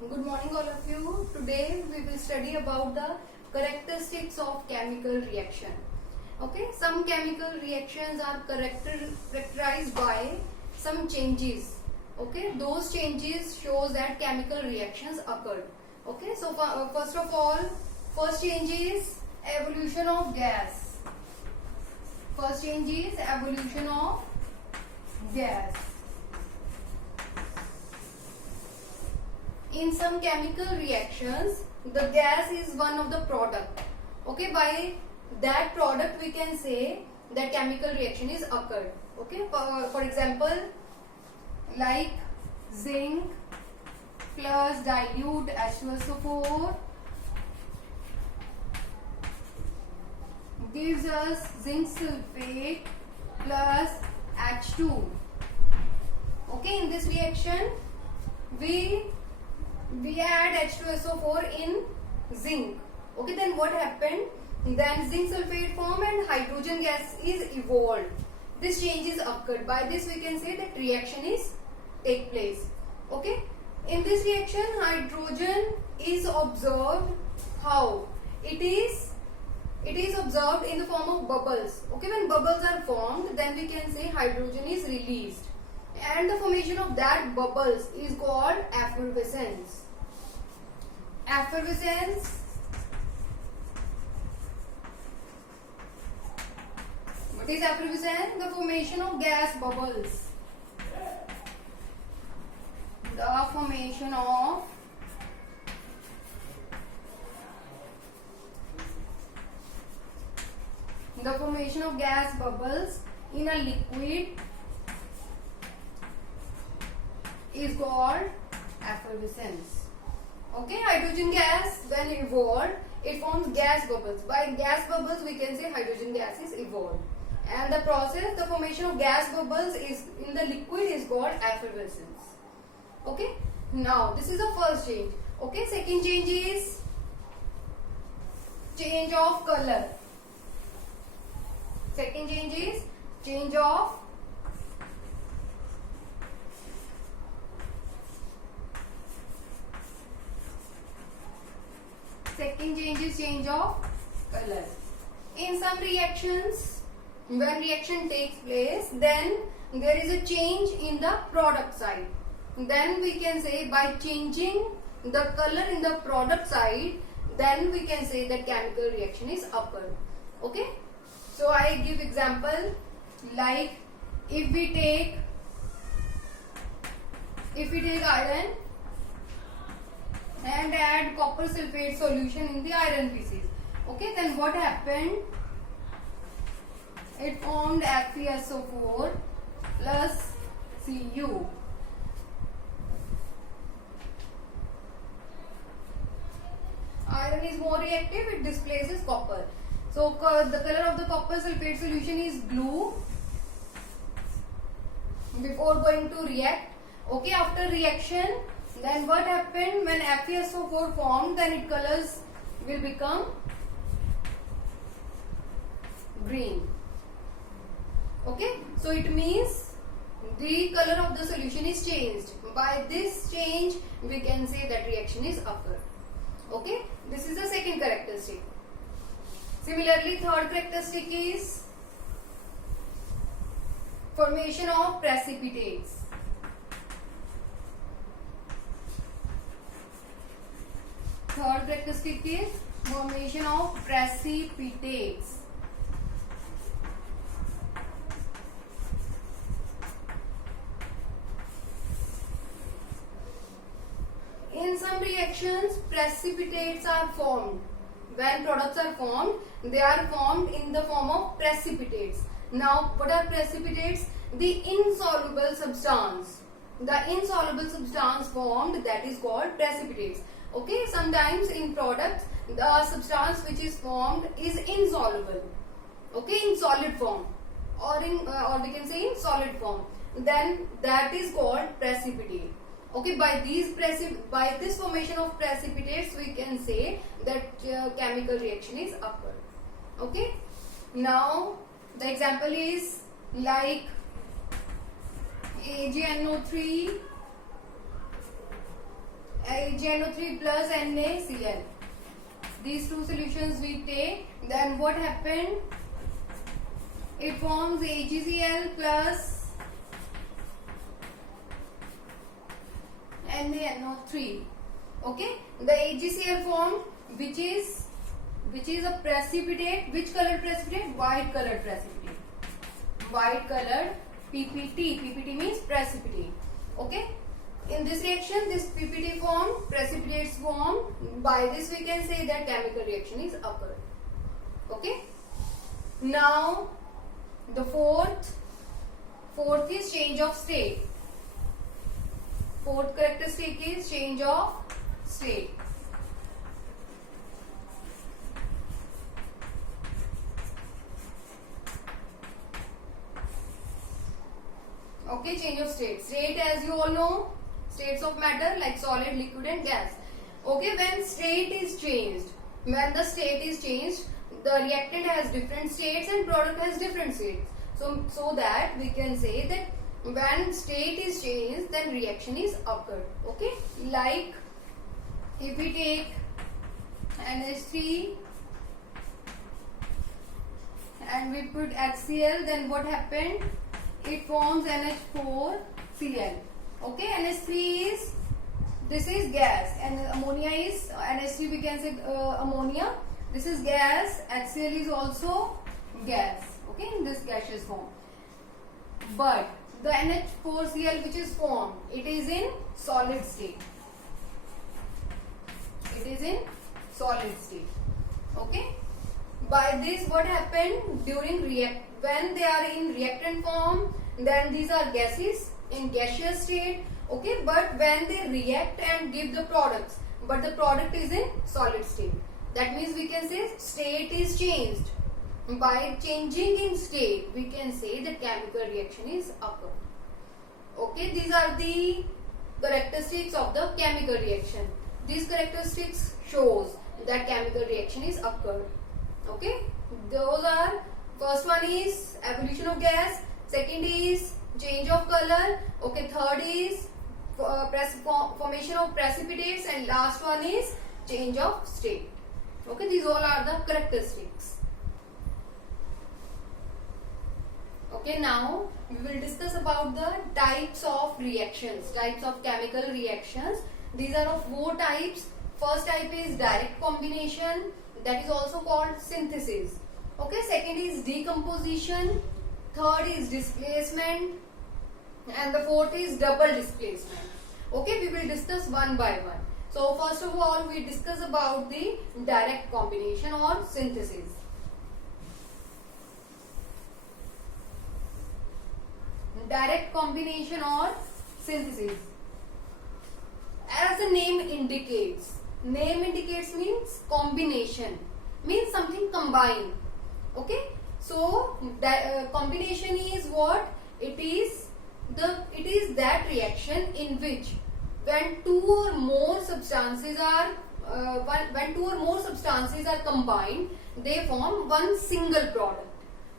Good morning all of you. Today we will study about the characteristics of chemical reaction. Okay, some chemical reactions are characterized by some changes. Okay, those changes shows that chemical reactions occurred. Okay, so first of all, first change is evolution of gas. First change is evolution of gas. In some chemical reactions, the gas is one of the product. Okay, by that product we can say that chemical reaction is occurred. Okay, for example, like zinc plus dilute H2SO4 gives us zinc sulfate plus H2. Okay, in this reaction we add H2SO4 in zinc. Okay, then what happened? Then zinc sulfate form and hydrogen gas is evolved. This change is occurred. By this we can say that reaction is take place. Okay, in this reaction hydrogen is observed. How? It is observed in the form of bubbles. Okay, when bubbles are formed, then we can say hydrogen is released. And the formation of that bubbles is called effervescence. Effervescence what is effervescence? The formation of gas bubbles. The formation of gas bubbles in a liquid is called effervescence. Okay, hydrogen gas when evolved, it forms gas bubbles. By gas bubbles we can say hydrogen gas is evolved. And the process, the formation of gas bubbles is in the liquid is called effervescence. Okay, now this is the first change. Okay, second change is change of color. Second change is change of color. In some reactions, when reaction takes place, then there is a change in the product side. Then we can say by changing the color in the product side, then we can say that chemical reaction is occurred. Okay, so I give example like if we take iron and add copper sulfate solution in the iron pieces. Okay, then what happened? It formed FeSO4 plus Cu. Iron is more reactive, it displaces copper. So the color of the copper sulfate solution is blue before going to react. Okay, after reaction, then what happened? When FeSO4 formed, then its colors will become green. Okay, so it means the color of the solution is changed. By this change, we can say that reaction is occurred. Okay, this is the second characteristic. Similarly, third characteristic is formation of precipitates. Third characteristic is formation of precipitates. In some reactions, precipitates are formed. When products are formed, they are formed in the form of precipitates. Now, what are precipitates? The insoluble substance. The insoluble substance formed, that is called precipitates. Okay, sometimes in products, the substance which is formed is insoluble. Okay, in solid form, or we can say in solid form. Then that is called precipitate. Okay, by this formation of precipitates, we can say that chemical reaction is occurred. Okay, now the example is like AgNO3 AgNO3 plus NaCl. These two solutions we take, then what happened? It forms AgCl plus NaNO3. Okay, the AgCl formed, which is a precipitate. Which colored precipitate? White colored precipitate. White colored PPT. PPT means precipitate. Okay. In this reaction, this PPT formed, precipitates formed. By this we can say that chemical reaction is occurred. Okay. Now the fourth is change of state. Fourth characteristic is change of state. Okay, change of state. State, as you all know, states of matter like solid, liquid and gas. Okay, when state is changed, when the state is changed, the reactant has different states and product has different states. So that we can say that when state is changed, then reaction is occurred. Okay, like if we take NH3 and we put HCl, then what happened? It forms NH4Cl. Okay, NH3 is, this is gas, and ammonia is NH3, we can say ammonia. This is gas. HCl is also gas. Okay, in this gaseous form. But the NH4Cl which is formed, it is in solid state. It is in solid state. Okay. By this, what happened during when they are in reactant form, then these are gases in gaseous state. Okay, but when they react and give the products, but the product is in solid state. That means we can say state is changed. By changing in state, we can say that chemical reaction is occurred. Okay, these are the characteristics of the chemical reaction. These characteristics shows that chemical reaction is occurred. Okay, those are, first one is evolution of gas, second is change of color, okay, third is formation of precipitates, and last one is change of state. Okay, these all are the characteristics. Okay, now we will discuss about the types of reactions, types of chemical reactions. These are of four types. First type is direct combination, that is also called synthesis. Okay, second is decomposition, third is displacement, and the fourth is double displacement. Okay, we will discuss one by one. So first of all, we discuss about the direct combination or synthesis. Direct combination or synthesis. As the name indicates means combination, means something combined. Okay, so combination is what? It is that reaction in which when two or more substances are combined, they form one single product.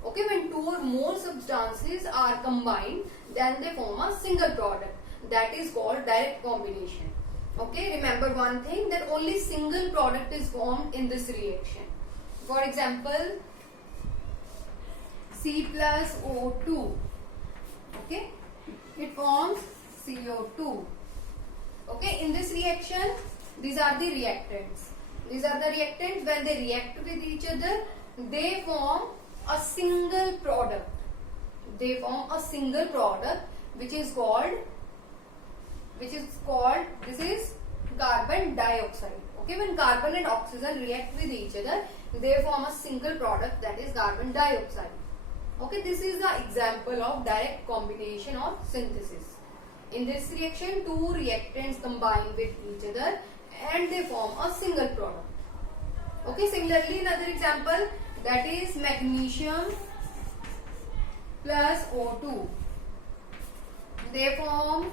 Okay, when two or more substances are combined, then they form a single product. That is called direct combination. Okay, remember one thing, that only single product is formed in this reaction. For example, C plus O2. Okay, it forms CO2. Okay, in this reaction, these are the reactants. These are the reactants. When they react with each other, they form a single product. They form a single product which is called, this is carbon dioxide. Okay, when carbon and oxygen react with each other, they form a single product, that is carbon dioxide. Okay, this is the example of direct combination or synthesis. In this reaction, two reactants combine with each other and they form a single product. Okay, similarly, another example, that is magnesium plus O2. They form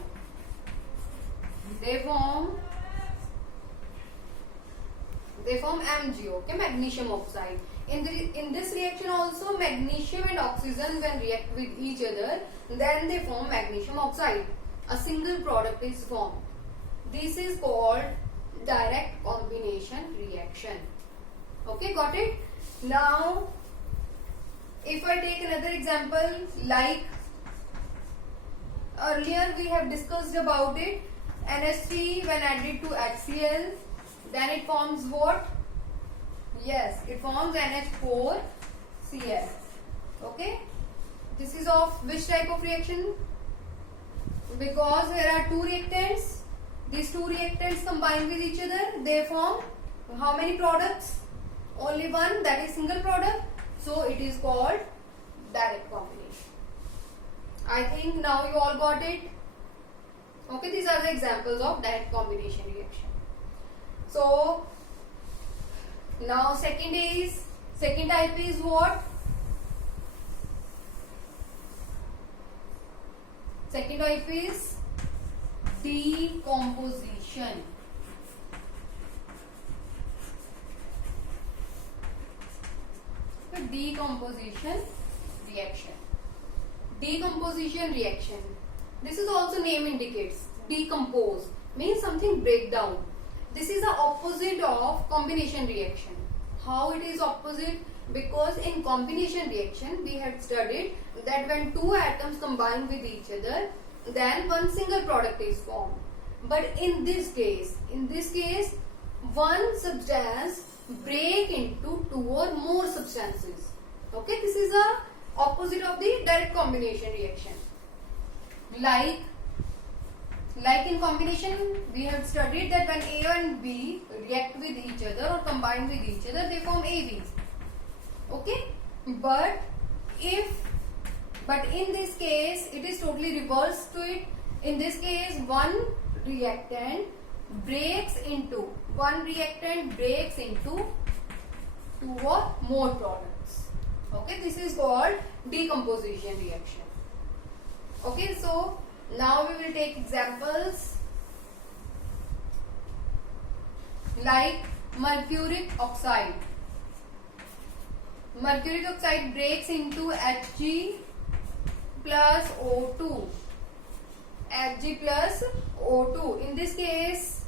Mg, okay, magnesium oxide. In this reaction also, magnesium and oxygen when react with each other, then they form magnesium oxide. A single product is formed. This is called direct combination reaction. Okay, got it? Now, if I take another example, like earlier we have discussed about it, NH3 when added to HCl, then it forms what? Yes, it forms NH4Cl. Okay, this is of which type of reaction? Because there are two reactants, these two reactants combine with each other, they form how many products? Only one, that is single product. So it is called direct combination. I think now you all got it. Okay, these are the examples of direct combination reaction. So now second type is what? Second type is decomposition. Decomposition reaction. Decomposition reaction. This is also name indicates. Decompose means something break down. This is the opposite of combination reaction. How it is opposite? Because in combination reaction we had studied that when two atoms combine with each other, then one single product is formed. But in this case, one substance break into two or more substances. Okay, this is the opposite of the direct combination reaction. Like in combination, we have studied that when A and B react with each other or combine with each other, they form AB. Okay, but in this case, it is totally reverse to it. In this case, one reactant breaks into two or more products. Okay, this is called decomposition reaction. Okay, so now we will take examples like mercuric oxide. Mercuric oxide breaks into Hg plus O2. Hg plus O2. In this case,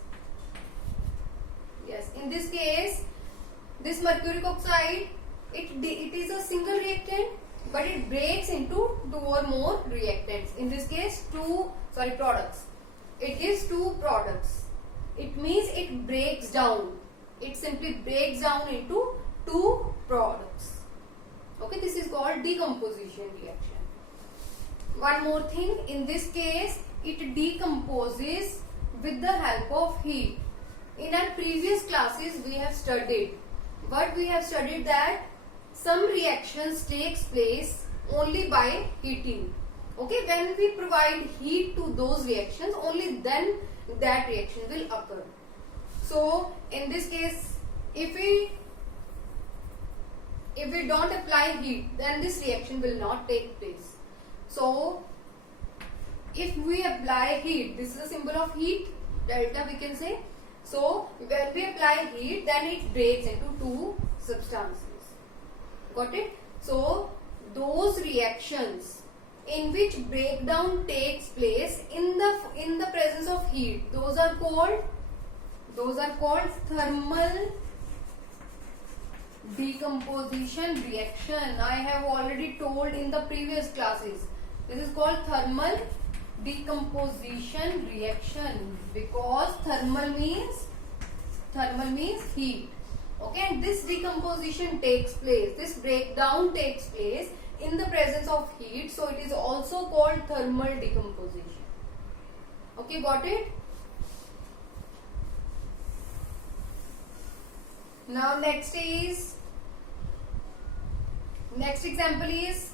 this mercuric oxide, it is a single reactant, but it breaks into two or more reactants. In this case, products. It is two products. It means it breaks down. It simply breaks down into two products. Okay, this is called decomposition reaction. One more thing, in this case, it decomposes with the help of heat. In our previous classes, we have studied that some reactions takes place only by heating. Okay, when we provide heat to those reactions, only then that reaction will occur. So in this case, if we don't apply heat, then this reaction will not take place. So if we apply heat, this is a symbol of heat, delta we can say. So when we apply heat, then it breaks into two substances. Got it? So those reactions in which breakdown takes place in the presence of heat, those are called thermal decomposition reaction. I have already told in the previous classes. This is called thermal decomposition reaction because thermal means heat. Okay, and this decomposition takes place, this breakdown takes place in the presence of heat, so it is also called thermal decomposition. Okay, got it? Now next example is,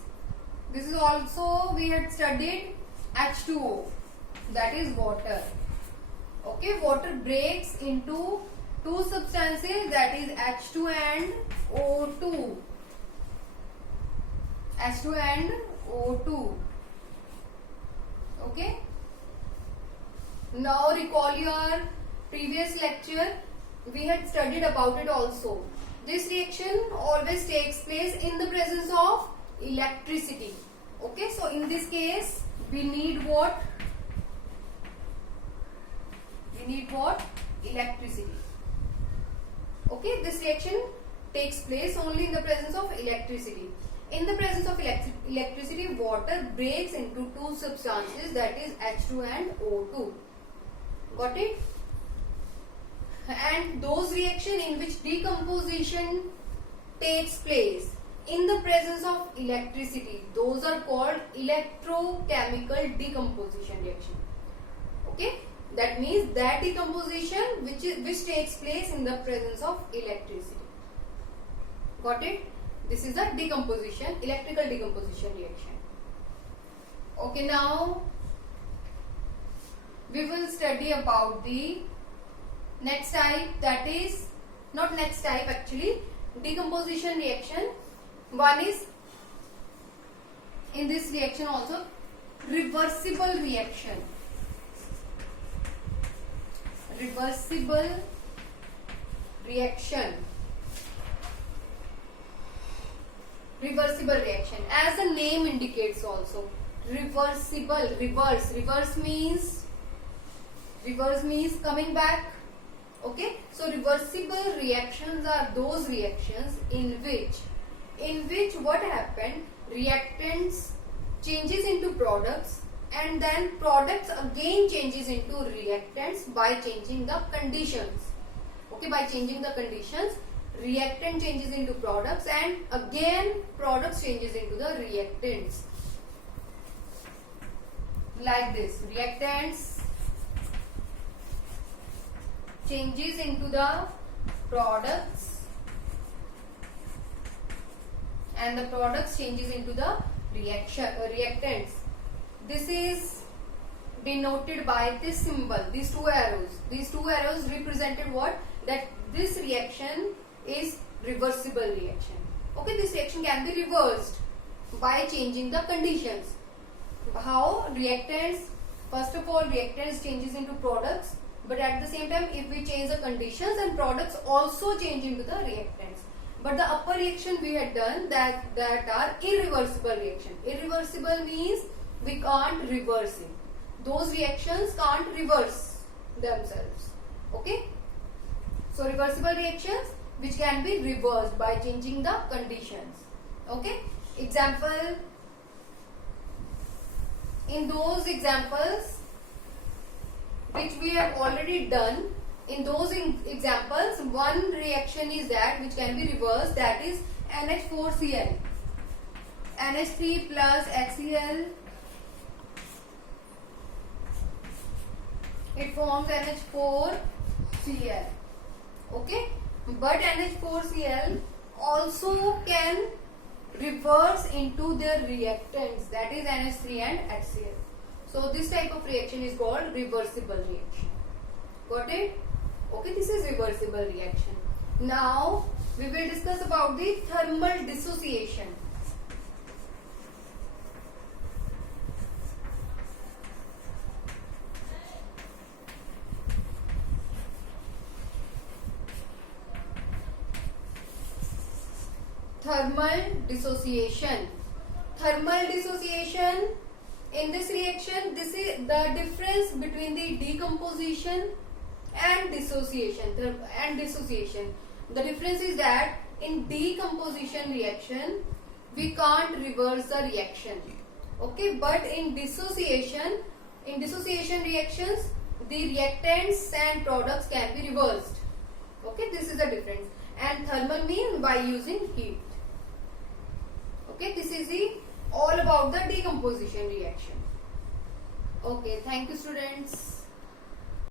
this is also we had studied H2O, that is water. Okay, water breaks into two substances, that is H2 and O2. H2 and O2. Okay. Now recall your previous lecture. We had studied about it also. This reaction always takes place in the presence of electricity. Okay, so in this case, we need what? electricity. Okay, this reaction takes place only in the presence of electricity. In the presence of electricity, water breaks into two substances, that is H2 and O2. Got it? And those reactions in which decomposition takes place in the presence of electricity, those are called electrochemical decomposition reaction. Okay, that means that decomposition which takes place in the presence of electricity. Got it? This is a decomposition, electrical decomposition reaction. Okay, now we will study about the next type, that is not next type actually, decomposition reaction. One is in this reaction also reversible reaction. Reversible reaction. Reversible reaction, as the name indicates also. Reversible, reverse means coming back. Okay, so reversible reactions are those reactions in which what happened, reactants changes into products, and then products again changes into reactants by changing the conditions. Okay, by changing the conditions, reactant changes into products, and again products changes into the reactants. Like this, reactants changes into the products and the products changes into the reactants. This is denoted by this symbol, these two arrows. These two arrows represented what? That this reaction is reversible reaction. Okay, this reaction can be reversed by changing the conditions. How? Reactants, first of all, reactants changes into products, but at the same time if we change the conditions, and products also change into the reactants. But the upper reaction we had done that are irreversible reaction. Irreversible means we can't reverse it. Those reactions can't reverse themselves. Okay, so reversible reactions which can be reversed by changing the conditions. Okay, example, in those examples which we have already done, in those examples one reaction is that which can be reversed, that is NH4Cl. NH3 plus HCl, it forms NH4Cl. Okay, but NH4Cl also can reverse into their reactants, that is NH3 and HCl. So this type of reaction is called reversible reaction. Got it? Okay, this is reversible reaction. Now we will discuss about the thermal dissociation. Thermal dissociation. Thermal dissociation, in this reaction, this is the difference between the decomposition and dissociation. The difference is that in decomposition reaction we can't reverse the reaction. Okay, but in dissociation reactions the reactants and products can be reversed. Okay, this is the difference. And thermal means by using heat. Okay, this is all about the decomposition reaction. Okay, thank you students.